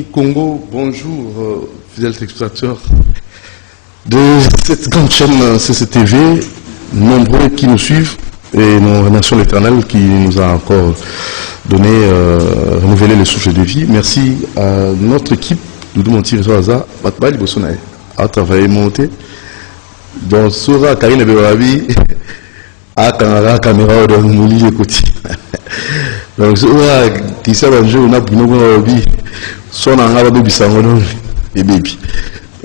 Génie Congo, bonjour, fidèles téléspectateurs de cette grande chaîne CCTV, nombreux qui nous suivent, et nous remercions l'Éternel qui nous a encore donné, renouvelé le souffle de vie. Merci à notre équipe, Doudou Monti Rezoaza, Batbali Bosonae, à travailler monté. Donc, Sora Karine Bewabi, à Kanara Caméra, dans Mouli et Koti. Donc, Sora qui sait un jour, on a pu nous voir, son angaba baby sangono, et baby.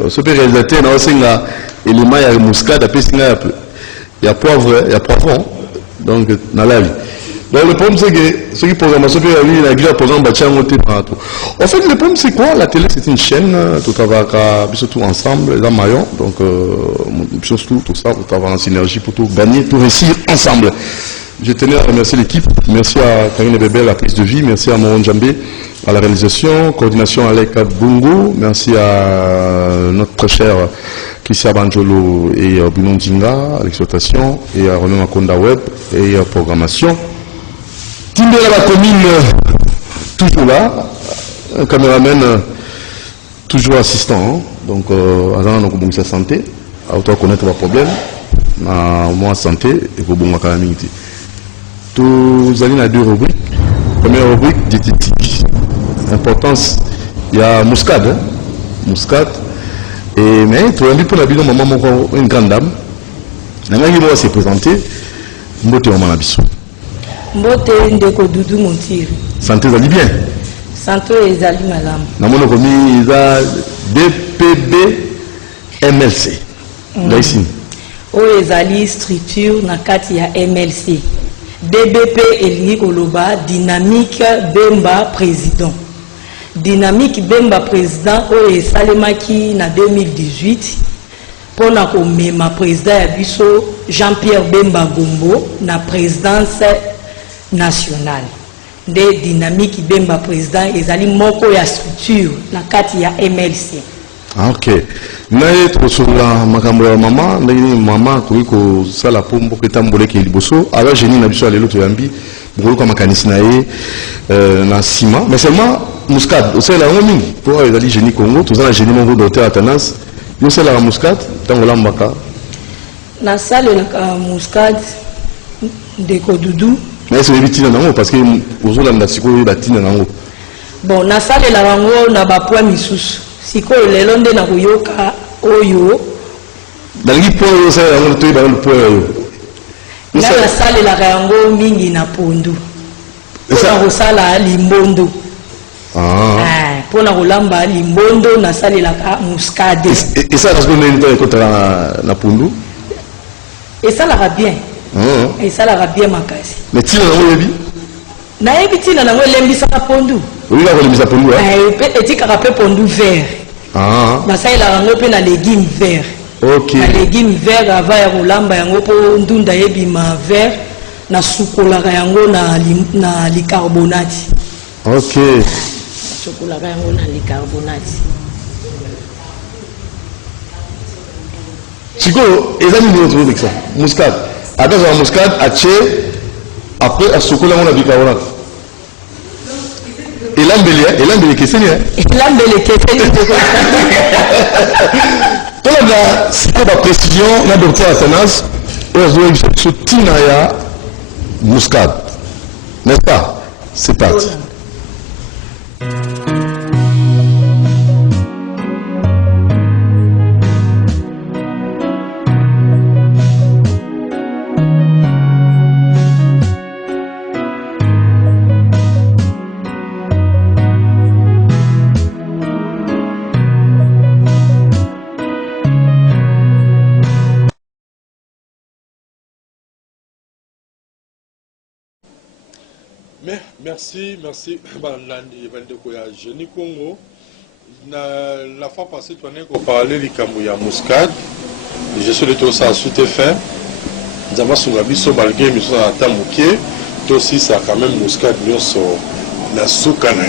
Ce réalisateur, on a aussi un élément, il y a muscade, il y a poivron, donc, dans la vie. Donc, le problème, c'est que ceux qui programment, ceux qui ont la programme, en fait, le problème, c'est quoi? La télé, c'est une chaîne, tout travail, surtout ensemble, les maillons, donc, surtout, tout ça, tout travail en synergie pour tout gagner, tout réussir ensemble. Je tenais à remercier l'équipe. Merci à Karine Bébé à la prise de vie. Merci à Moron Djambé à la réalisation. Coordination avec Bungo. Merci à notre cher Christian Banjolo et Bruno Djinga à l'exploitation. Et à René Makonda Web et à programmation. Timbe à la commune, toujours là. Un caméraman, toujours assistant. Hein. Donc, à la santé. À autant connaître vos problèmes. À moins santé et pour bon calamité. Tous allons à deux rubriques. Première rubrique, diététique. Importance, il y a muscade. Hein? Muscade. Et mais, tu as vu pour la vie, maman, une grande dame. La mère qui va se présenter, Mbote Maman Abisso. Mbote Ndeko Doudou Montir. Santé, ça dit bien. Santé, ça dit malam. Nous avons commis DPB MLC. Là ici. Oyo ezali structure na kati ya MLC. DBP elingi koloba Dynamique Bemba Président. Dynamique Bemba Président oyo esalemaki na 2018 pona komema président ya biso Jean-Pierre Bemba Gombo na présidence nationale. De Dynamique Bemba Président ezali moko ya structure na kati ya MLC. Ah, ok. Naye tokosola makambo ya mama ndenge mama toki kosala po mboka etamboleki liboso ala génie na biso alelo toyambi bokoluka makanisi na ye na nsima mais seulement muscade osala yango mingi po ezali génie Congo tozala génie moko docteur Atanas yo osalaka muscade ntango olambaka nasalelaka muscade Ndeko Doudou mais esoyebi ntina nango parce que ozolanda sikoyo oyeba ntina nango bon nasalelaka yango na bapoi misusu sikoyo lelo nde na koyoka oyo dangi po oyo sa yango toyeba le po oyo nga nasalelaka yango mingi na pondu mpona kosala limbondo mpona kolamba limbondo nasalelaka muscade esalaka siko ndenge nto ekotala na pondu esalaka bien esalaka bien makasi mais ntina nango oyebi nayebi ntina nango elembisaka pondu olinga kolembisa pondu etikaka mpe pondu vert basalelaka yango mpe na légume vert na légume vert ava ya kolamba yango mpo ndunda yebima vert nasukolaka yango na licarbonate nasukolaka yango na licarbonate sikoyo eza nini oyo tozobekisa muscade atazala muscade atie après asukola yango na bicarbonate elambeli keseni elambeli keseni tolanda siko baprécision na docteur Atanas oyo azoyebisa biso ntina ya muscade n'est-ce pas? C'est parti. Merci. Génie Congo. La fois passée, tu as parlé du Kamouya Muscade. Je suis de tout ça sous tes faits. Nous avons sur la biso malgré nous sommes à Tamouké. Toi aussi, ça quand même Muscade, nous sommes na soukana.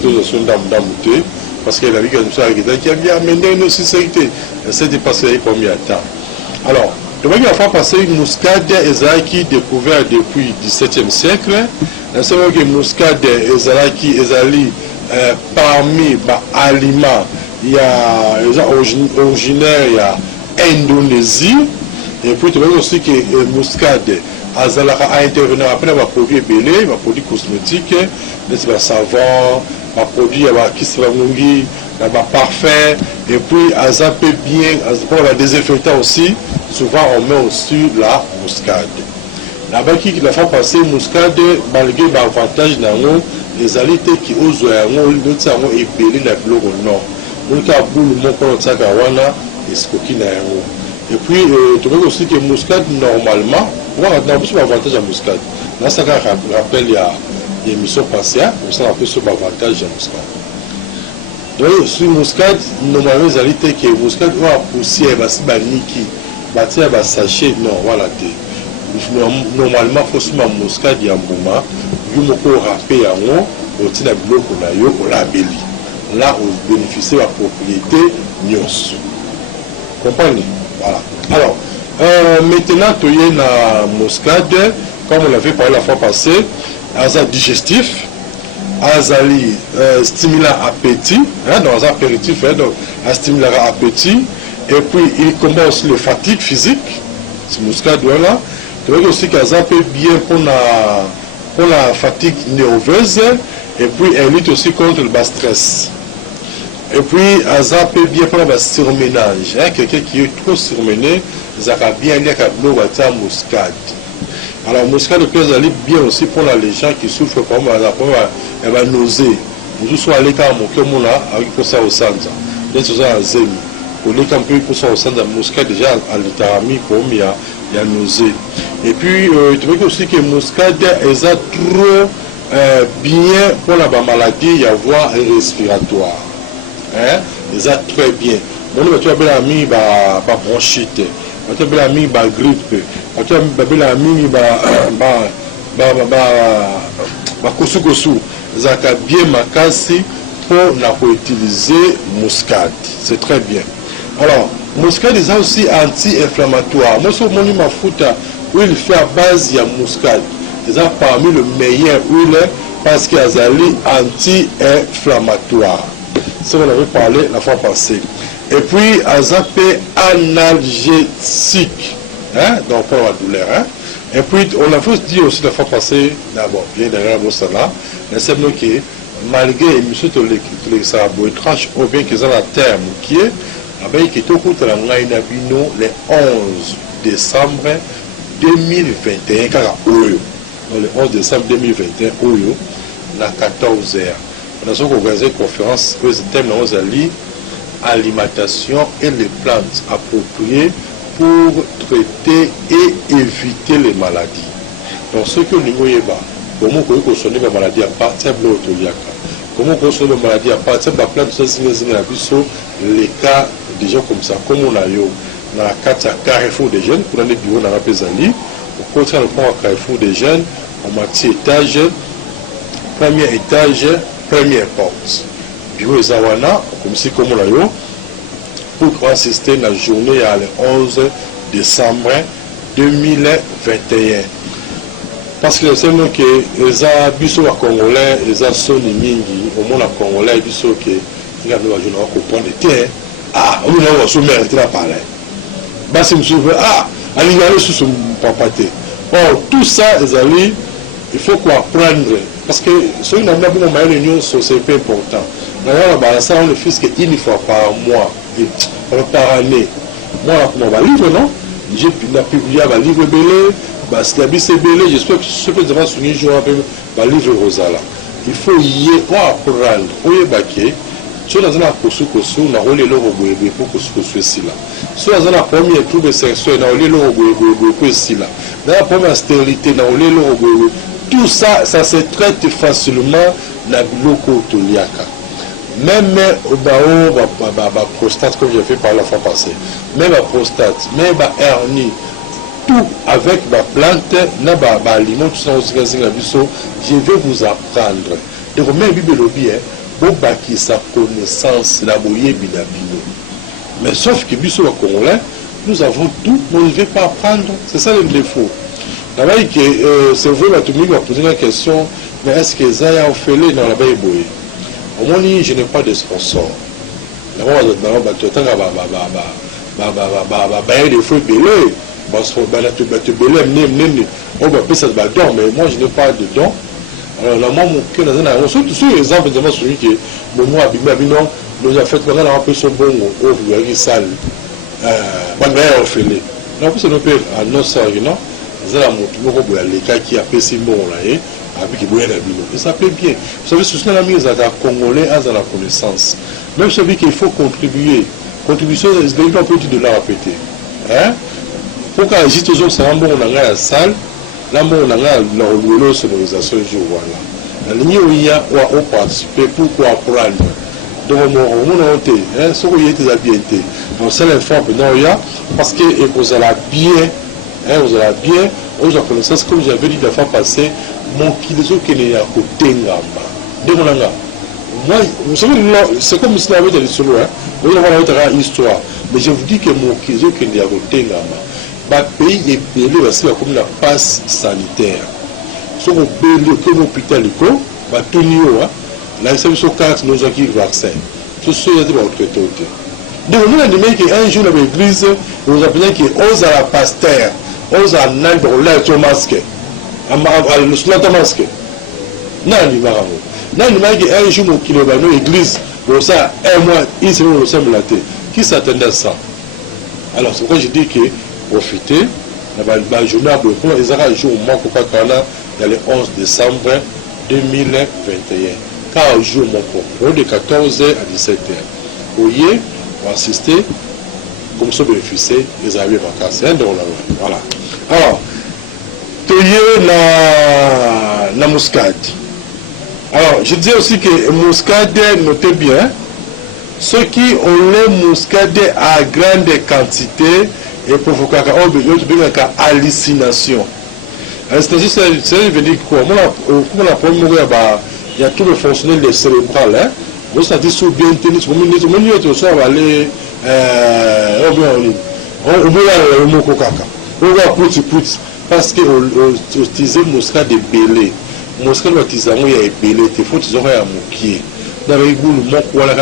Tous sont d'amouté. Parce que la vie que nous sommes qui a bien amené une sincérité. C'est dépassé combien de temps. Alors, la fois passée, Muscade est découvert depuis le XVIIe siècle. C'est vrai que Muscade est parmi les aliments, il y a originaire, il y a Indonésie, et puis tu vois aussi que muscade a intervenir après les produits belés, les produits cosmétiques, les savons, les produits qui sont les parfums, et puis à zapper bien, pour les désinfectants aussi, souvent on met aussi la muscade. Là-bas qui la fois passée, muscade, malgré l'avantage dans les alités qui osent et belé la bleu au nord. Donc à bout le mot qu'on tsagawana et ce qui n'a et puis tu vois aussi que muscade normalement, on a plus d'avantage à muscade. Là ça rappelle il y a l'émission passée, comme ça on a plus d'avantage à muscade. Donc sur muscade, normalement les alités qui muscade on a poussé basi baniki, batia ba sachet non voilà normalement faut se muscade ya mbuma, yumoko râpé yango, au tina biloko na yo au labeli. Là où bénéficier de la propriété Nyos. Comprenez? Voilà. Alors, maintenant, tu es dans la muscade, comme on l'avait parlé la fois passée, un digestif, un stimulant appétit, hein, dans un apéritif, hein, donc un stimulant appétit, et puis il combat aussi le fatigue physique, c'est muscade là. Tu vois aussi qu'un peut bien pour la fatigue nerveuse, et puis elle lutte aussi contre le bas stress. Et puis, ça peut bien prendre le surménage. Hein? Quelqu'un qui est trop surmené, ça va bien lier avec la muscade. Alors, muscade peut aller bien aussi pour les gens qui souffrent comme elle va nausée. Nous sommes allés quand on a avec ça au centre. Nous sommes à Zémi. Pour les campagnes pour ça au centre, la muscade déjà à l'étarami comme il y a nausée. Et puis, tu vois aussi que la muscade est trop bien pour la maladie, il y a voie respiratoire. Hein? Ça très bien. Bon, tu as mis la bronchite, tu as mis la grippe, tu as mis la kosu. Ça a bien makasi pour utiliser muscade. C'est très bien. Alors, muscade est aussi anti-inflammatoire. Moi, sur mon mafuta, où il fait à base de muscade. C'est parmi le meilleur huile parce qu'il y a anti-inflammatoire. Ça, on avait parlé la fois passée. Et puis, azapé analgésique, hein, donc pour la douleur. Hein. Et puis, on a dit aussi la fois passée, d'abord, bien derrière le là, mais c'est que malgré les sabot étranges, ou bien qu'ils ont la terme qui est, qui est au cours de la Nainabino le 11 décembre 2021, car le 11 décembre 2021, à 14h. Nous avons organisé une conférence où le thème est l'alimentation et les plantes appropriées pour traiter et éviter les maladies. Donc, ce que nous voyons, comment on peut consommer la maladie à partir de l'autoliaka, comment on consommer la maladie à partir de la plante, les cas des gens comme ça, comme on a eu dans la carte à Carrefour des jeunes, pour les bureaux dans la Pézali, au contraire, le point à Carrefour des jeunes, en matière étage, premier étage, première porte. Bureau Zawana, comme si comme on l'a eu, pour assister à la journée à le 11 décembre 2021. Parce que c'est nous que les abisso congolais, les assoni mingi, au monde congolais, abisso que il y a nous à comprendre terre. Ah, on a un sommet à parler. Bah c'est monsieur ah, allez aller sous son papaté. Or tout ça, les amis, il faut qu'on apprendre. Parce que ce qui n'a pas de réunion, c'est peu important. D'ailleurs, ça, on le fait une fois par mois, par année. Moi, on va livre, non? J'ai publié un livre belé, c'est belé, j'espère que ce que vous avez souligné, je vais livre Rosala. Il faut y apprendre. Oui, baké. Si on a un kosu, on a roulé le robot pour kosu ici là. Si on a un premier trouble sexuel, on a roulé le robot ici là. Dans la première stérilité, on a roulé le robot. Tout ça, ça se traite facilement dans le toliaka. Même la prostate, comme j'ai fait par la fois passée, même la prostate, même la hernie, tout avec la plante, l'aliment, tout ça, je vais vous apprendre. Donc, même Bibelobi, qui sa connaissance, la boyer bidabino. Mais sauf que nous avons tout, mais on ne veut pas apprendre. C'est ça le défaut. D'abord, c'est vrai, tu m'as posé la question, mais est-ce que Zaya a fait dans la baie boye? au moins je n'ai pas de sponsor. D'abord, tu des fois belé, mais moi je n'ai pas de don. Alors là, moi, mon cœur, surtout sur l'exemple de celui qui est bon, Abidjan, nous a fait un peu son bon au sale. Non, c'est un peu à notre sérieux, non? C'est la moto, les cas qui a fait ces mots là, avec les bouillons et ça fait bien. Vous savez, ce sont la mise à la Congolais à la connaissance. Même celui qu'il faut contribuer. Contribution, c'est un petit de la répéter. Hein? Pour qu'il existe toujours, c'est un bon, on a la salle. Là, on a la sonorisation du jour. Voilà. La ligne où il y a participé, pourquoi apprendre? Donc, on a noté, ce qu'il y a des habiletés. Donc, c'est l'informe, il y a, parce que vous allez bien, vous allez bien, vous avez connaissance, comme j'avais dit la fois passée, mon kilozo qui est à côté de moi. Moi, vous savez, c'est comme si on avait des solos, vous allez avoir une histoire. Mais je vous dis que mon kilozo qui est à côté de le pays est belé parce qu'il y a comme la passe sanitaire. Si on belé que l'hôpital va tenir, la solution 4 nous a dit vaccin. Tout ce qui est de l'autre côté. Donc, nous avons dit qu'un jour, dans l'église, nous avons dit qu'on a la pasteur, on a un an pour l'air masque. Le masque. Non, il va avoir. Non, il va un jour, qui est dans l'église, pour ça, un mois, il se met au sein de la tête. Qui s'attendait à ça? Alors, c'est pourquoi je dis que profiter, la journée à Boycon, les arrêts jour au manque au Pakana, il y a le 11 décembre 2021. 4 jours mon compte, de 14h à 17h. Vous voyez, pour assister, comme ça bénéficier, les amis vacances. Voilà. Alors, tu la muscade. Alors, je dis aussi que muscade, notez bien, ceux qui ont les muscade à grande quantité et provoquent une hallucination. Hallucination, ça veut dire quoi? Comment la première il y a tout le fonctionnement cérébral. Vous savez, si vous bien tenu, vous allez aller parce que vous utilisez le muscat de belé. Le muscat de tisane, il y a belé, il faut que vous ayez un moukier. Dans le goût, le mot qu'on a un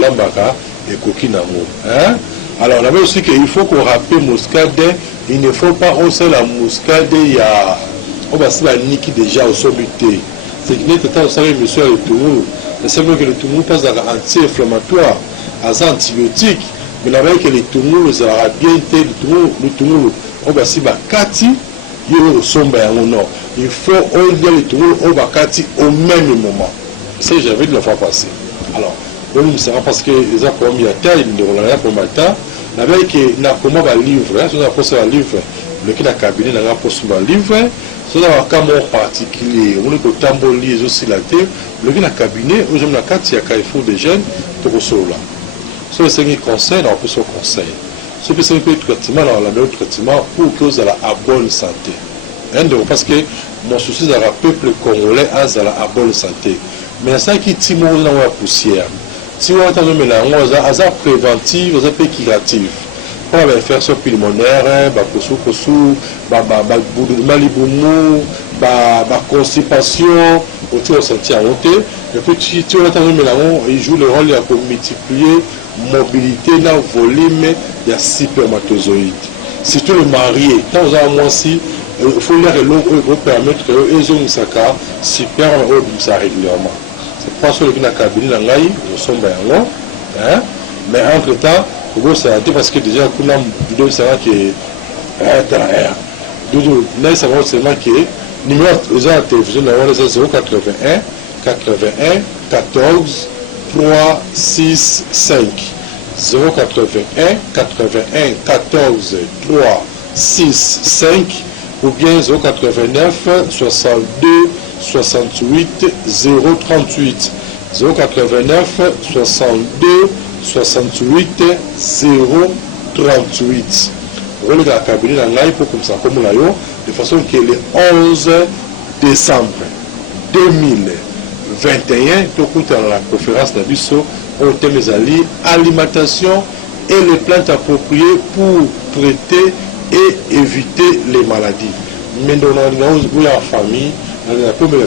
lambaka et coquinamo. Alors, on avait aussi qu'il faut qu'on rappelle muscade, il ne faut pas aussi la muscade, il y a. On va se la niquer déjà au sommet. C'est qu'il est temps de savoir, monsieur, le tourou. Le savez que le tourou passe à anti-inflammatoire, à antibiotique, mais la veille que le tourou, ça aura bien été le tourou. On va se la kati, il y a au sommet à mon nom. Il faut enlever le tourou, on va kati au même moment. Ça, j'avais de la fois passée. Alors, on ne sait pas parce que les gens comme il y a taille, ils ne rien pour matin. La veille que n'a comment va livre, on a posé un livre, le qui n'a cabinet n'a pas posé un livre. C'est un cas particulier. On est au tamboli aussi la terre. Le vin à cabinet, aujourd'hui, la carte, il y a carrefour des jeunes pour le sol là. Sur le cinquième conseil, on peut se conseil. Ce qui est un traitement, on a le meilleur traitement pour que vous ayez la bonne santé. Parce que mon souci, c'est le peuple congolais a la bonne santé. Mais ça qui est dans la poussière. Si vous avez un préventif, vous avez un curatif. On va faire ça pulmonaire, constipation, autour de sentir à monter. Et puis, tu as il joue le rôle de multiplier mobilité dans le volume de la spermatozoïde. Surtout le marié, quand vous avez moins si, il faut leur permettre qu'ils ont un sacre super régulièrement. C'est pas sur le cabinet, nous sommes bien. Mais entre-temps, parce que déjà, on a vidéo qui est dans l'air. Là, ça va seulement qui est numéro de la télévision, 081 81 14 3 6 5. 081 81 14 3 6 5 ou bien 089 62 68 038. 089 62 68 038. Vous voyez la cabinet dans l'ail pour comme ça, comme on l'a eu, de façon que le 11 décembre 2021, tout dans la conférence d'Abisso, au thème des alliés, alimentation et les plantes appropriées pour traiter et éviter les maladies. Mais dans la famille, on a appelé le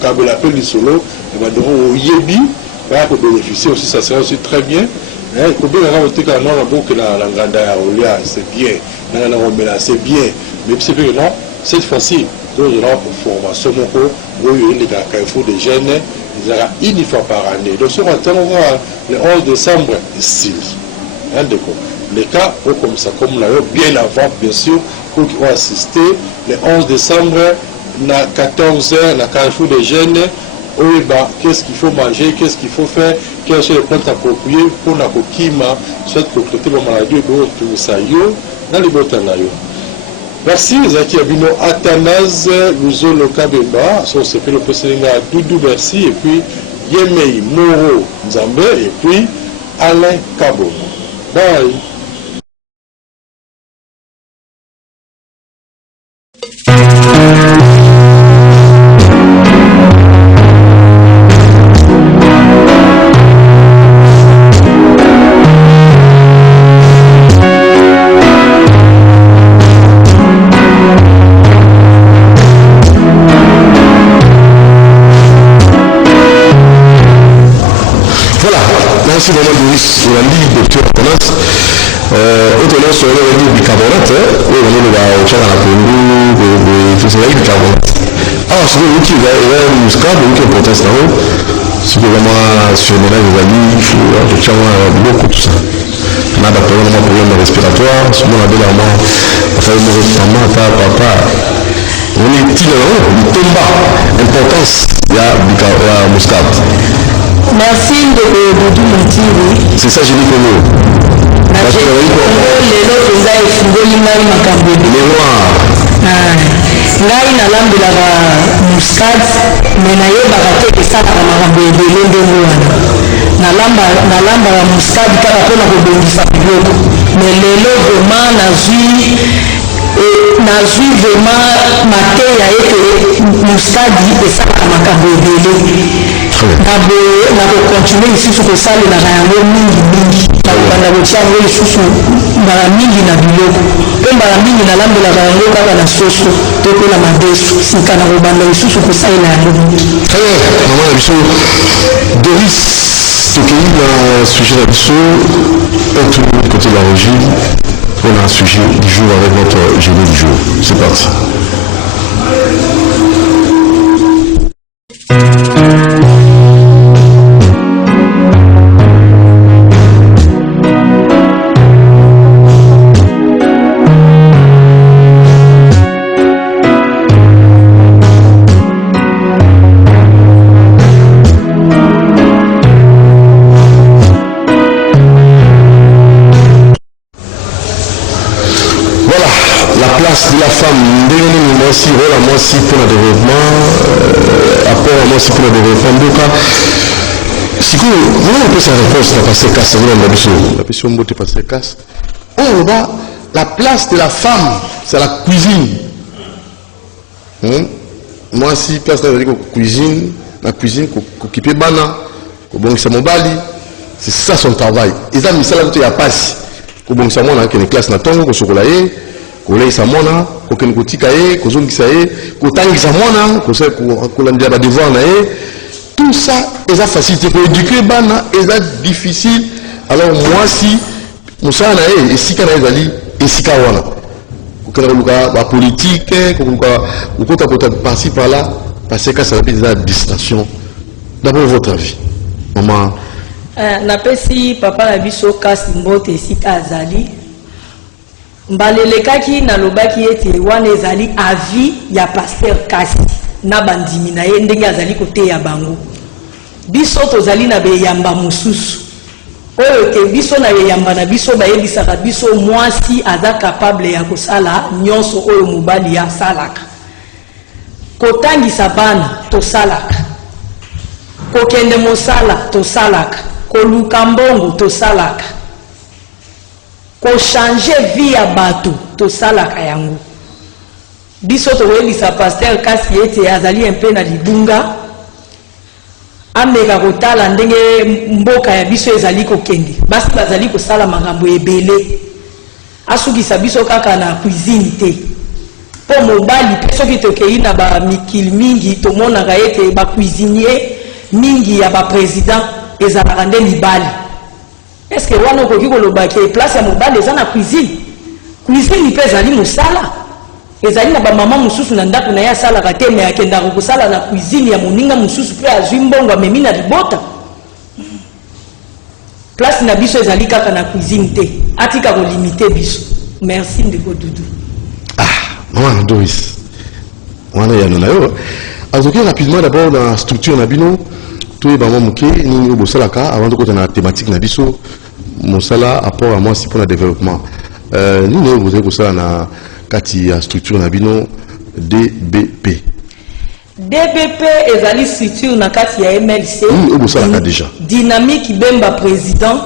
Kabel appelle le solo, au Yebi, pour bénéficier aussi, ça serait aussi très bien. C'est bien, c'est bien, mais c'est bien, non, cette fois-ci, nous avons une formation, il faut des jeunes, ils auront une fois par année. Donc, sur le 11 décembre, ici, les cas comme ça, comme là, bien avant, bien sûr, pour qu'ils vont assister, le 11 décembre, à 14h, la carrefour des jeunes, qu'est-ce qu'il faut manger, qu'est-ce qu'il faut faire, quels sont les plantes appropriées pour la coquima, soit pour traiter la maladie, pour tout ça, dans les botanayo. Merci, Zaki Abino Athanase, Luzo Lokabeba, son secret le président Doudou, merci, et puis Yemei Moro Nzambe, et puis Alain Kabo. Bye. Merci vraiment Doris Orandi, docteur Athanase. Autrement, sur le bicarbonate, on est au Tchad à la Congo, c'est le bicarbonate. Alors, c'est le qui est muscat, donc il y a importance là haut. C'est vraiment sur les règles il faut beaucoup tout ça. On a des problèmes respiratoires, souvent on a des moments, enfin, maman, papa. On est petit là-haut, il tombe bas. Importance, il y a muscat. Merci de Doudou Montiri. C'est ça, j'ai dit que nous. Les autres, ils ont fouillé les noirs. Ngai na lambe la muscade, mais na yeba kate que ça na makambo ebele ndenge wana. Na lamba la muscade kaka pona ko bongisa biloko. Mais lelo vraiment nazwi vraiment mateya ete muscade esalaka makambo ebele. Na continuer ici sur le salle na yango mingi na banda botia yango lisusu mbala mingi na biloko pe mbala mingi na lambelaka yango kaka na soso to pe na madesu sika na kobanda lisusu kosalela yango mingi. Très bien, maman na biso Doris tokei na sujet na biso on tourne du côté de la régie on a un sujet du jour avec notre génie du jour. C'est parti. De la femme, moi aussi pour le développement, apport à moi aussi pour le développement. Donc, si vous on peut sa réponse, la passer casse, la question de passer casse. On va la place de la femme, c'est la cuisine. Moi aussi, place de la cuisine, occuper bana, bon c'est mon bali, c'est ça son travail. Et ça, mais ça là, il y a pas si. Bon c'est moi qui est classe na tongo, chocolat. Kolesa mwana kokeni kotika ye kozongisa ye kotangisa mwana kolandia ba devoir na ye tout ça eza facilité pour éduquer bana eza difficile alors moi si musala na ye esika na ezali esika wana kokena koluka ba politique kokota kota par-ci par-là parce que ça veut dire distraction. D'abord votre avis maman. Napesi papa na biso kasi mbote esika azali mbalelekaki na lobaki ete wana ezali avis ya pasteur kasi na bandimi na ye ndenge azali koteya bango biso tozali na beyamba mosusu oyo te biso na beyamba na biso bayebisaka biso mwasi aza capable ya kosala nyonso oyo mobali ya salaka kotangisa bana tosalaka kokende mosala tosalaka koluka mbongo tosalaka ko changer vie ya bato to salaka yango biso to welisa pasteur kasi ete azali un peu na libunga ameka kotala ndenge mboka ya biso ezali kokende basi bazali kosala makambo ebele asukisa biso kaka na cuisine te po mobali pe soki tokei na ba mikili mingi tomonaka ete ba cuisinier mingi ya ba président ezalaka nde mibali. Est-ce que wana okoki koloba ke place ya mobali eza na cuisine? Cuisine mpe ezali mosala. Ezali na bamama mosusu na ndako na ye asalaka te me akendaka kosala na cuisine ya moninga mosusu mpe azwi mbongo amemi na libota. Place na biso ezali kaka na cuisine te. Atika kolimite biso. Merci ndeko Dudu. Maman Doris. Wana ya nona yo. Azoki rapidement d'abord dans la structure na bino. Tout est maman muke ni au bosalaka avant de côté na thématique na biso. Mosala apport à moi si pour le développement. Ni ne vous avez ça na kati ya structure na bino DBP. DBP ezali structure na kati ya MLC. Au bosalaka déjà. Dynamique Bemba président.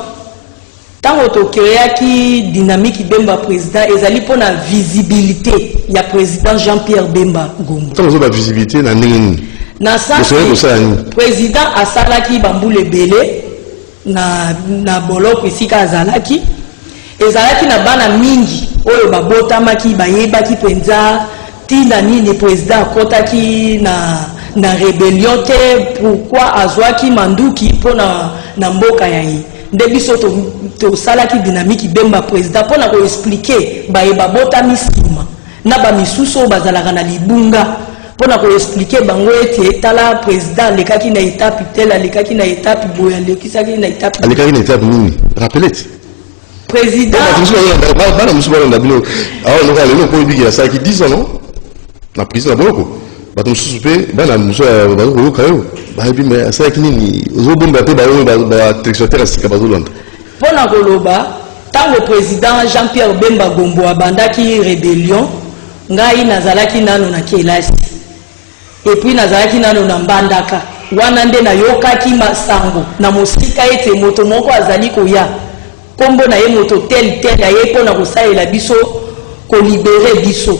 Tant que qui dynamique Bemba président ezali pour la visibilité ya président Jean-Pierre Bemba Gombo. Tant que la visibilité na nini. Na sens président asalaki bambule belé na boloko isika azalaki ezalaki na bana mingi oyo babotamaki bayebaki penza tina nini président akotaki na rébellion te pourquoi azwaki manduki pona na mboka ya ye nde biso to salaki dynamique Bemba président pona ko expliquer bayeba botami sima na ba misusu bazalaka na libunga pona ko expliquer bango ete tala président lekaki na étape tela lekaki na étape boya lekisaki na étape lekaki na étape nini rappelez président bana musuba na bino awa no kale no ko bigi ya saki 10 ans non na président boloko bato mususu pe bana musuba bato ko kayo ba bi me saki nini ozo bomba pe ba textateur asika bato londa pona ko loba tant le président Jean-Pierre Bemba Gombo abandaki rébellion ngai nazalaki nano na kelasi et puis nazalaki nano na mbandaka wana nde na yokaki masango na mosika ete moto moko azali koya kombo na ye moto tel ya ye pona kosalela biso ko libérer biso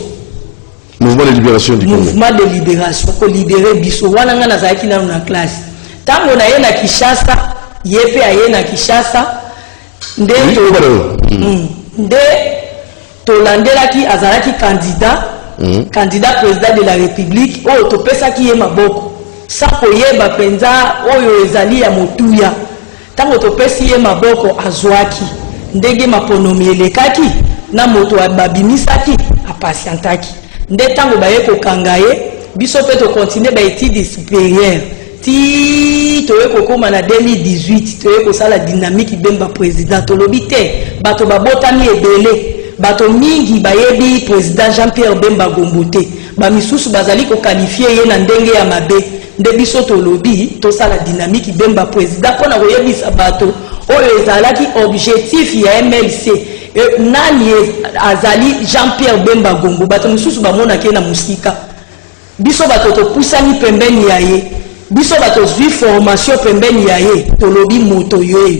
mouvement de libération du Congo mouvement de libération ko libérer biso wana nga nazalaki nano na classe tango na ye na Kinshasa ye pe aye na Kinshasa nde nde tolandelaki azalaki candidat président de la République oyo topesaki ye maboko sa koyeba penza oyo ezali ya motuya tango topesi ye maboko azwaki ndenge maponomi elekaki na moto babimisaki apasiantaki nde tango baye kokanga ye biso pe to continuer ba études supérieures ti toye kokoma na 2018 toye kosala dynamique Bemba président tolobi te bato babotami ebele bato mingi bayebi président Jean-Pierre Bemba Gombo te ba misusu bazali ko qualifier ye na ndenge ya mabe nde biso tolobi to sala dynamique Bemba président pona koyebisa bato oyo ezalaki objectif ya MLC nani azali Jean-Pierre Bemba Gombo bato misusu bamona ke na musika biso bato to pusani pembeni ya ye biso bato zwi formation pembeni ya ye tolobi moto yoyo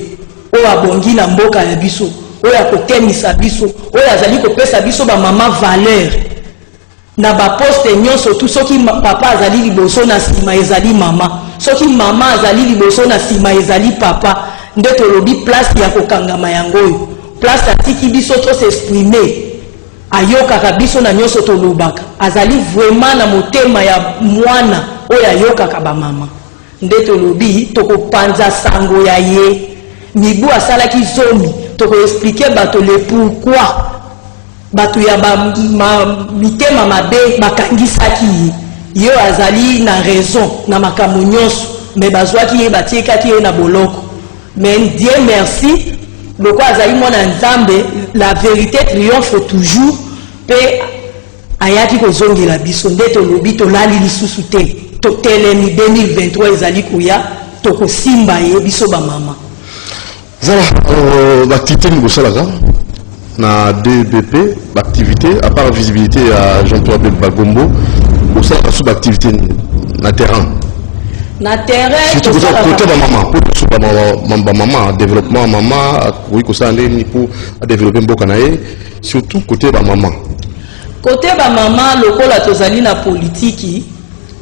oyo abongi na mboka ya biso oyo akotemisa biso oyo azali kopesa biso ba mama valeur na ba poste nyonso tout soki papa azali liboso na sima ezali mama soki mama azali liboso na sima ezali papa nde tolobi place ya kokangama yango place atiki biso to s'exprimer ayokaka biso na nyonso tolobaka azali vraiment na motema ya mwana oyo ayokaka ba mama nde tolobi tokopanza sango ya ye mibu asalaki zomi toko expliquer bato le pourquoi bato ya mitema mabe bakangisaki yo azali na raison na makambo nyonso mais bazwaki ye batiekaki ye na boloko mais Dieu merci loko azali mwana nzambe la vérité triomphe toujours pe ayaki kozongela biso nde tolobi tolali lisusu te totelemi 2023 ezali koya tokosimba ye biso bamama. Voilà, l'activité de Bossalaka, na DBP, l'activité, à part la visibilité à Jean-Pierre Bemba Gombo, Bossalaka sous l'activité na terrain. Na terrain, surtout côté de maman, maman, développement maman, oui, que ça allait pour développer Mbokanae, surtout côté de maman. Côté de maman, le col à tozali na politique,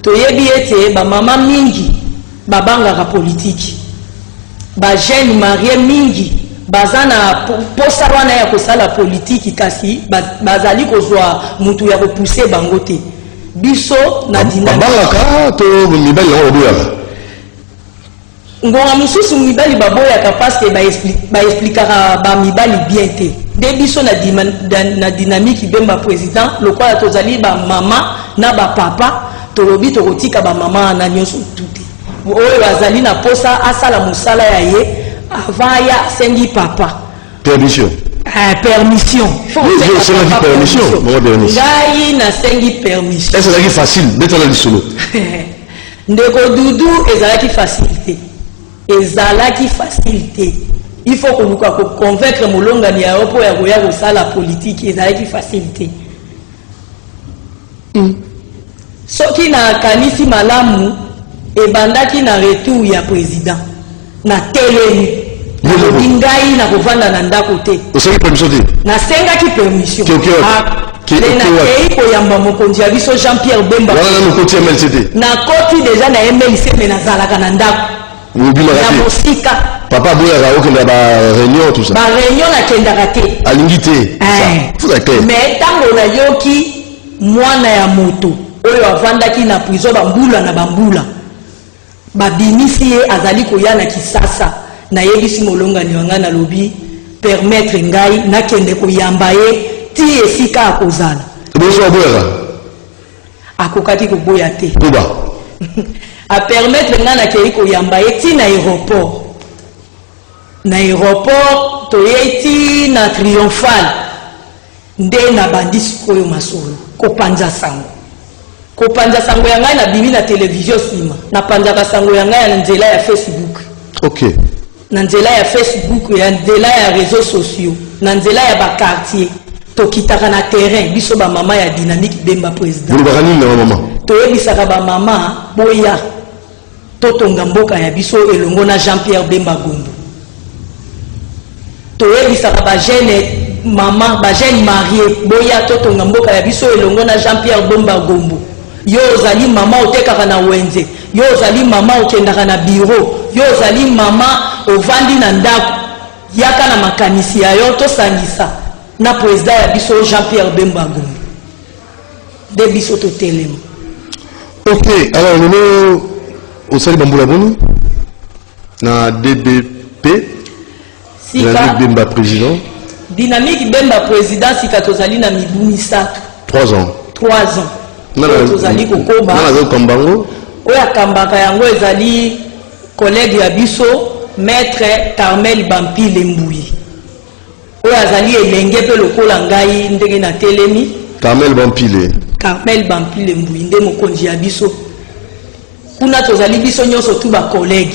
toyebi ete ba maman mingi, babanga ka politique. Ba jeune marié mingi bazana posa wana ya kosala politique kasi bazali kozwa mutu ya repousser bango te biso na dynamique balaka to mibali na oboya ngonga mususu mibali baboyaka parce que baexplikaka bamibali bien te nde biso na dynamique bemba président lokola tozali bamama na bapapa tolobi tokotika bamama na nyonso tute oyo azali na posa asala mosala ya ye avant ya asengi papa Permission. Permission. Permission. Ngai nasengi permission. Est-ce que c'est facile d'être là solo? Ndeko Dudu ezalaki facilité. Ezalaki facilité. Il faut que nous convaincre molonga ni aéroport ya koya kosala politique ezalaki facilité. Soki na kanisi malamu ebandaki na retour ya président na telemi. Ngai na kovanda na ndako te. Osengaki permission te? Nasengaki permission. Kei koyamba mokonzi ya biso Jean-Pierre Bemba. Wana na koti MLC. Na koti déjà na MLC me nazalaka na ndako. Na mosika. Papa boya ka okenda ba réunion tout ça. Ba réunion na kendaka te. Alingi te. Tout à fait. Mais tango na yoki mwana ya moto oyo avandaki na prison bambula na bambula. Babimisi ye azali koyana kisasa. Na yebisi molonga ni wanga na lobi permettre ngai na kende koyamba ye ti esika akozala. Boso aboyaka. Akokati koboya te. Kuba. A permettre ngai na kei koyamba ye ti na aéroport. Na aéroport to ye ti na triomphal. Nde na bandisi koyo masolo ko panza sango. Ko panza sango ya ngai na bimi na télévision sima. Na panza ka sango ya ngai na nzela ya Facebook. OK. Na nzela ya Facebook ya nzela ya réseaux sociaux na nzela ya ba quartier tokitaka na terrain biso ba mama ya dynamique bemba président vous bakani na mama toyebisaka ba mama boya totonga mboka ya biso elongo na Jean-Pierre Bemba Gombo toyebisaka ba jeune mama ba jeune marié boya totonga mboka ya biso elongo na Jean-Pierre Bemba Gombo yo ozali mama otekaka na wenze yo ozali mama okendaka na bureau yo ozali mama ovandi na ndako yaka na makanisi ya yo tosangisa na président ya biso Jean-Pierre Bemba Gombo de biso to telema. OK, alors nous osali bambula boni na DBP sika Bemba président dynamique Bemba président sika tozali na mibuni satu 3 ans. 3 ans. Tozali kokoba na kambango oya kambaka yango ezali collègue ya biso maître Carmel Bampile Mbuyi oya azali elenge pe lokola ngai ndenge na telemi Carmel Bampile Mbuyi nde mokonzi ya biso kuna tozali biso nyonso tu ba collègue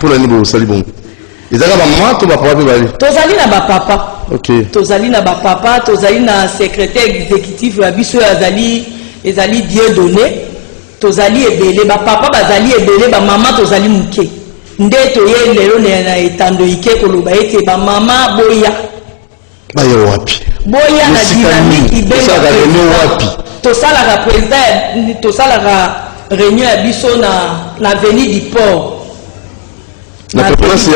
pour la niveau sali bon ezaka ba mama to ba papa pe bali tozali na ba papa. OK. Tozali na ba papa tozali na secrétaire exécutif ya biso ezali Dieu donné tozali ebele ba papa bazali ebele ba mama tozali muke nde toye lelo na etando ike koloba ete ba mama boya wapi boya na dynamique Bemba wapi tosalaka président tosalaka réunion ya biso na avenue du port na permanence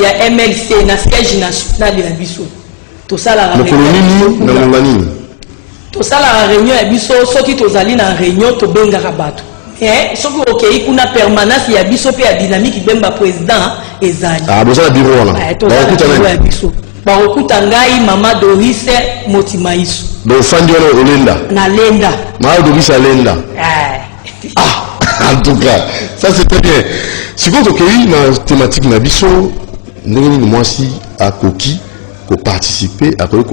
ya MLC na siège national ya biso tosalaka tosalaka réunion ya biso soki tozali na réunion tobengaka bato soki okei kuna permanence ya biso pe ya dynamique Bemba président ezali bozala bureau wana ya biso bakokuta ngai mama Doris Motimaiso donc fandi wana olenda na lenda mama Doris alenda en tout cas ça c'est très bien sikoyo tokei na thématique na biso ndenge nini mwasi akoki koparticipe akoki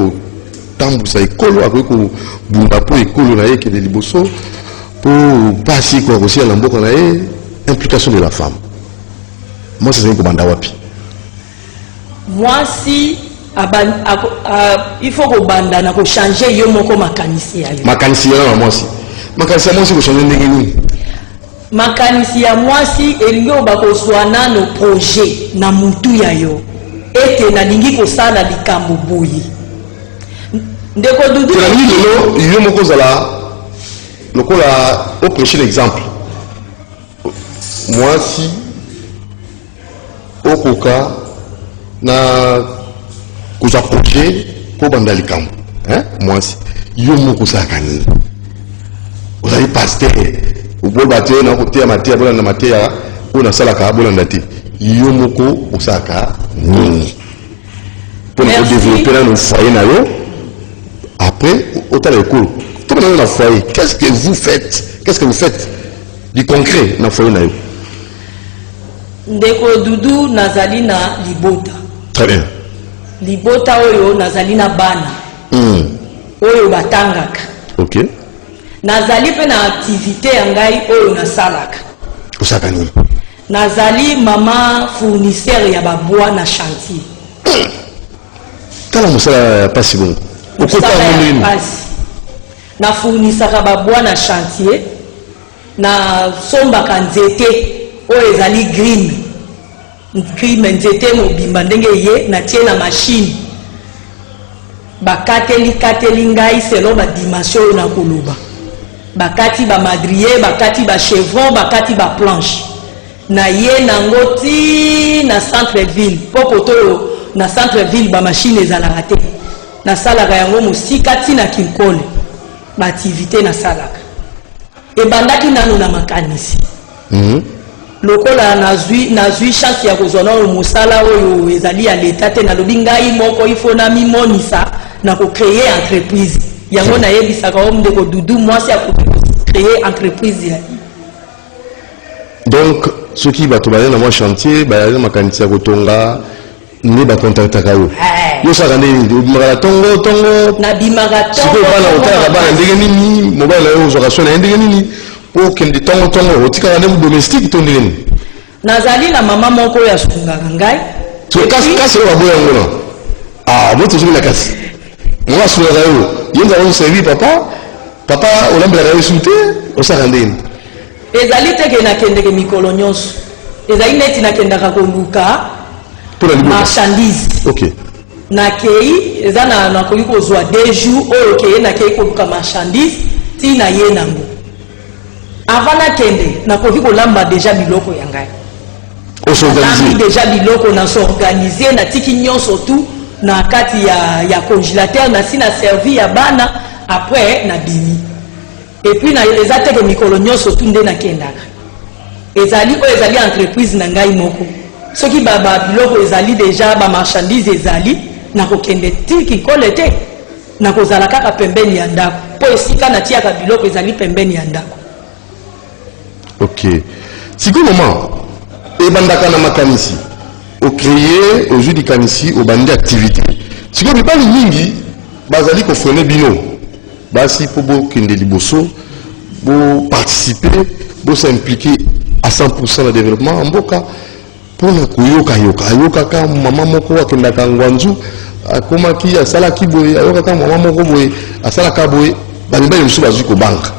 kotambusa ekolo akoki kobunda mpo ekolo na ye ekende liboso mpo mpasi ekoka kosia na mboka na ye implication de la femme mwasi azali kobanda wapi mwasi il faut kobanda na kochange yo moko makanisi ya yo makanisi ya mwasi kochange ndenge nini makanisi ya mwasi elingi bakozwa nano projet na mutu ya yo ete nalingi kosala likambo boye ndeko Dudu lelo yo moko ozala lokola oprêcher l'exemple mwasi okoka na kozwa projet kobanda likambo mwasi yo moko osalaka nini ozali pasteur Au bout de na côté amateur bola na matière ou na sala ka bola ndati. Yo moko osaka nini. Pour nous développer dans nos foyers na yo. Après autant l'école. Tout dans le foyer. Qu'est-ce que vous faites? Qu'est-ce que vous faites du concret dans le foyer na yo? Ndeko Dudu nazali na libota. Très bien. Libota oyo nazali na bana. Oyo batangaka. OK. Nazali pe na activité ya ngai oyo nasalaka. Osaka nini? Nazali mama fournisseur ya babois na chantier. Tala musala pas si bon. Okota nini? Na fournissaka babois na chantier. Na sombaka nzete oyo ezali green. Green nzete mobimba ndenge ye na tie na machine. Bakateli ngai selon ba dimension na koloba. Bakati ba madrier, bakati ba chevron, bakati ba planche. Na ye nango ti na centre ville. Popoto na centre ville ba machine ezalaka te. Na salaka yango musika ti na kinkole. Ba activité na salaka. E bandaki nanu na makanisi. Lokola nazwi chance ya kozona musala oyo ezali ya leta te na lobi ngai moko ifo na mimonisa na ko créer entreprise. Yango na yebisaka Ndeko Dudu mwasi ya créer entreprise. Donc ceux qui va tomber dans mon chantier ba na makanisi ya kotonga ne ba contacter ka yo. Yo saka ndeni bimaka tongo na bimaka tongo. Siko bana otaka bana ndenge nini mobile yo zoration na ndenge nini pour que ndi tongo otika na domestique to ndenge nini. Nazali na mama moko ya sungaka ngai. So kasi yo baboya ngona. Ah, moto zumi na kasi. Moi sungaka yo. Yenza on servi papa olambela yo sute osaka ndeni. Ezali teke na kendeke mikolo nyonso. Ezali neti na kendaka koluka pour la marchandise. OK. Na kei ezana na koliko kozwa 2 jours oyo kei na kei koluka marchandise ti na ye nango. Avant na kende na koki kolamba déjà biloko ya ngai. On s'organise déjà biloko na s'organiser na tiki nyonso tout na kati ya congélateur na si na servi ya bana après na bimi. Et puis na eza teke mikolo nyonso tout nde na kendaka. Ezali entreprise na ngai moko. Soki baba biloko ezali déjà ba marchandise ezali na kokende tiki kolete na kozala kaka pembeni ya ndako. Po esika na tiaka biloko ezali pembeni ya ndako. OK. Si quoi moment et bandaka na makanisi au créer au jeu du kanisi au bandi activité. Si quoi pas mingi bazali ko freiner bino. Basi pour bo kende liboso bo participer, bo s'impliquer à 100% dans le développement en boka pour na kuyoka ka mama moko akenda kangwanzu akoma ki asala ki boye ayoka ka mama moko boye asala ka boye baliba yesu bazu ko banka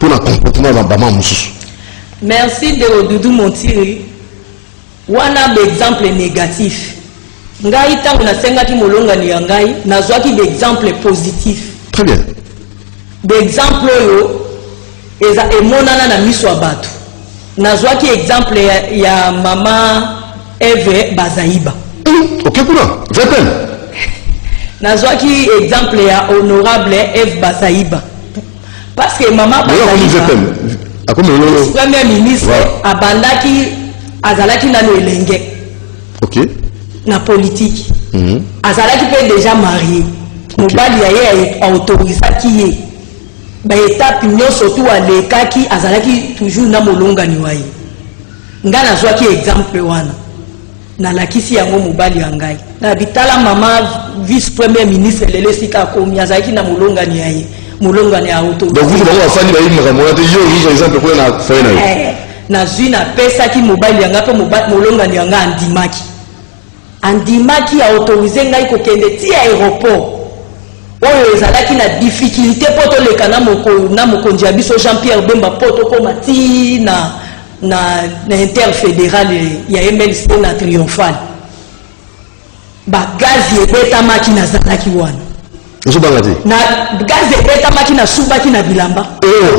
pour le comportement de maman mususu. Merci de Dudu Montiri. Wana exemple négatif. Ngai tangu na senga ki molonga ni ngai nazwaki d'exemple positif. Très bien. D'exemple yo eza emonana na miso abatu. Nazwaki exemple ya mama Eve Bazaiba. OK kuna. Vepem. Nazwaki exemple ya honorable Eve Bazaiba. Parce que maman Bazaiba, premier ministre, abandaki azalaki nano elenge. OK. Na politique. Azalaki pe déjà marié. Mobali ya ye autorisaki ye. Ba étape nyonso tu alekaki azalaki toujours na molonga ni waye. Nga nazwaki exemple wana. Na lakisi yango mobali ya ngai. Na bitala mama vice premier ministre lele sika komi azalaki na molonga ni yaye. Molonga ni auto. Donc vous avez fait des yo exemple pour na faire na. Na zina pesa ki mobile yanga pe molonga ni yanga andimaki. Andimaki a autorisé ngai ko kende ti aéroport. Oyo ezalaki na difficulté poto leka na mokonzi ya biso Jean-Pierre Bemba poto koma ti na interfédéral ya MLC na triomphal. Ba gazi ebeta maki na zalaki wana. Na gaz ebeta maki na subaki na bilamba.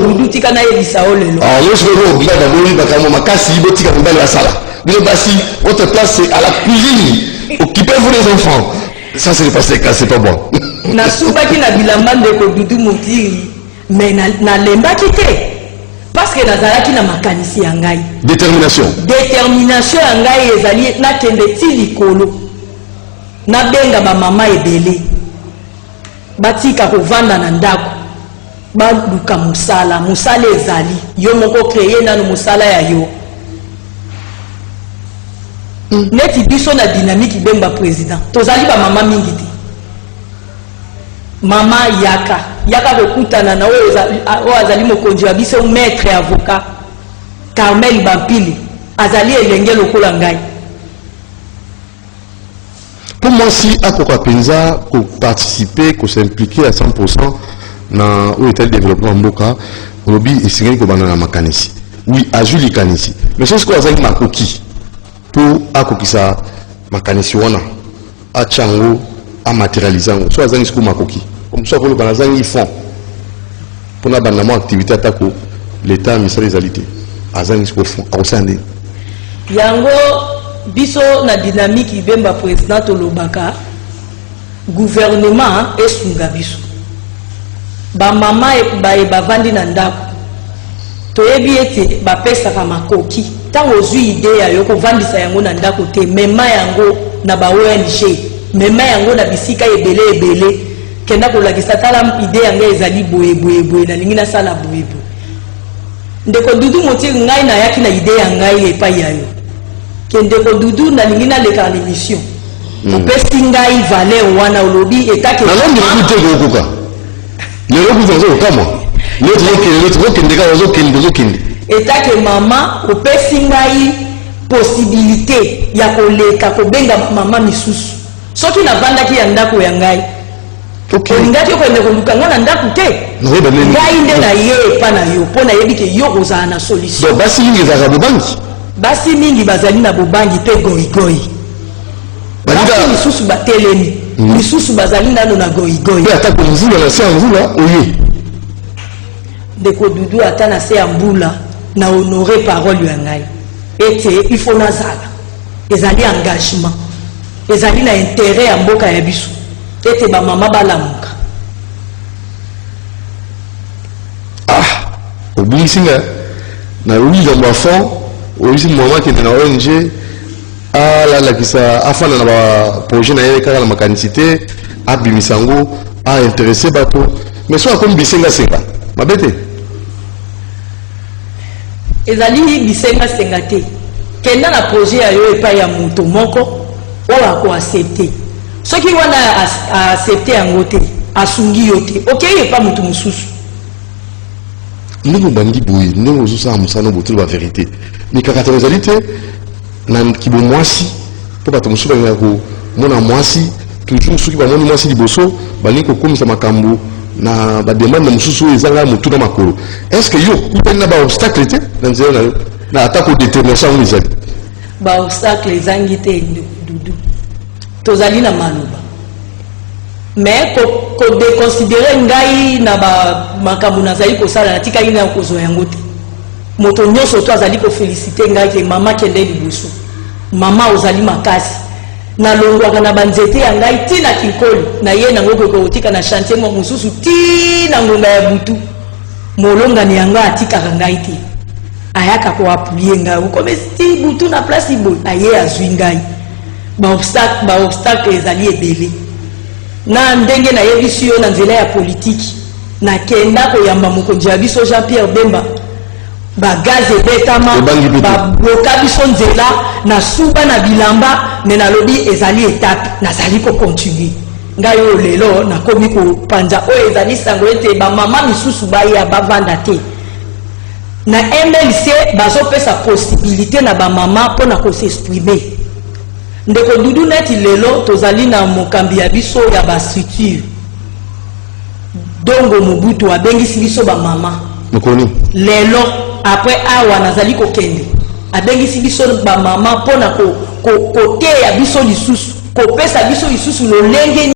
Udutika na yebisa olelo. Ah, yo solo bila da boli bakamo makasi botika mbele la sala. Bilo basi votre place c'est à la cuisine. Occupez-vous les enfants. Ça c'est pas c'est pas bon. Na subaki na bilamba ndeko Dudu Montiri mais na lembaki te. parce que nazalaki na makanisi ya ngai. Détermination Ya ngai ezali nakende ti likolo nabenga bamama ebele batika kovanda na ndako baluka musala ezali yo moko créer nanu musala ya yo. Neti biso na dynamique bemba président tozali bamama mingi te. Mama yaka kokutana na oyo azali mokonzi wa biso maître avocat Carmel Bampili azali elenge lokola ngai. Pour moi, si Akoka Penza ko participer, ko s'impliquer à 100% dans le développement Mboka, on lobby et c'est ko banana makanisi. Oui, ajuli kanisi. Mais c'est ce qu'on a makoki pour Akoki sa makanisi wana a chango a matérialiser. Soit azangi ko makoki. Comme ça pour le banazangi fond. Pour na banana activité atako l'état misali zalité. Azangi ko fond a osande. Yango biso na dynamique ibemba président Olobaka gouvernement esunga biso ba mama e bavandi na ndako toyebi ete bapesaka makoki tango ozwi idée ya yo kovandisa yango na ndako te mema yango na ba ONG mema yango na bisika ebele kenda kolakisa tala idée yango ezali boye na lingi na sala boye ndeko dudu moti ngai na yaki na idée ya ngai epai ya yo kendeko dudu na lingina le ka l'émission opesi ngai valeur wana olobi etake na longi kute kokoka lelo kuzo kama l'autre kendeka ozo kende etake mama opesi ngai possibilité ya koleka kobenga mama misusu soki na vandaki ya ndako ya ngai olingaki okende koluka nga na ndako te ngai nde na ye pa na yo mpo na yebi ke yo kozala na solution basi mingi ezalaka bobangi basi mingi bazali na bobangi pe goigoi basi misusu batelemi misusu bazali nano na goigoi pe ata komvula na se ya mvula oye ndeko dudu ata na se ya mbula na honore parole ya ngai ete il faut nazala ezali engagement ezali na intérêt ya mboka ya biso ete bamama balamuka. Obungisinga na oui dans fond aussi moment qui est dans ONG la qui ça afin na ba projet na yeka la makanicité abimisango a intéressé bato mais soit comme bisenga senga mabete ezali bisenga senga te kenda na projet ayo epa ya moto moko ola ko accepter soki wana accepter yango te asungi yo te okay epa moto mususu ndenge bandi boye ndenge ozosa musano botul ba vérité mais kakata ezalité na kibo mwasi po bato mususu ba ko mona mwasi toujours soki ba moni mwasi liboso bali ko komisa makambo na ba demande mususu ezanga mutu na makolo est-ce que yo kupena ba obstacle te na nzela na yo na atako détermination ngizali ba obstacle ezangi te dudu tozali na maluba mais ko déconsidérer ngai na ba makambo nazali ko sala na tika ina ko zo yango te moto nyonso to azali ko féliciter ngai ke mama kende liboso mama ozali makasi na longwaka na banzete ya ngai tina kikoli na ye nango ko otika na chantier mo mususu tina ngonga ya butu molonga ni yanga atika ngai te ayaka ko appuyer ngai ko mesti butu na place ibo aye azwi ngai ba obstacle ezali ebele na ndenge na yebisi yo na nzela ya politiki na kenda koyamba mokonzi ya biso Jean-Pierre Bemba ba gaz ebetama ba bloka biso nzela na suba na bilamba me na lobi ezali étape nazali ko continuer ngai o lelo na komi ko panza o ezali sango ete ba mama misusu ba ya bavanda te na MLC bazo pesa possibilité na ba mama pona ko s'exprimer ndeko dudu neti lelo tozali na mokambi ya biso ya ba structure dongo Mobutu abengisi biso ba mama mokoni lelo après awa nazali ko kende abengisi biso ba mama pona ko teya biso lisusu ko pesa biso lisusu lolenge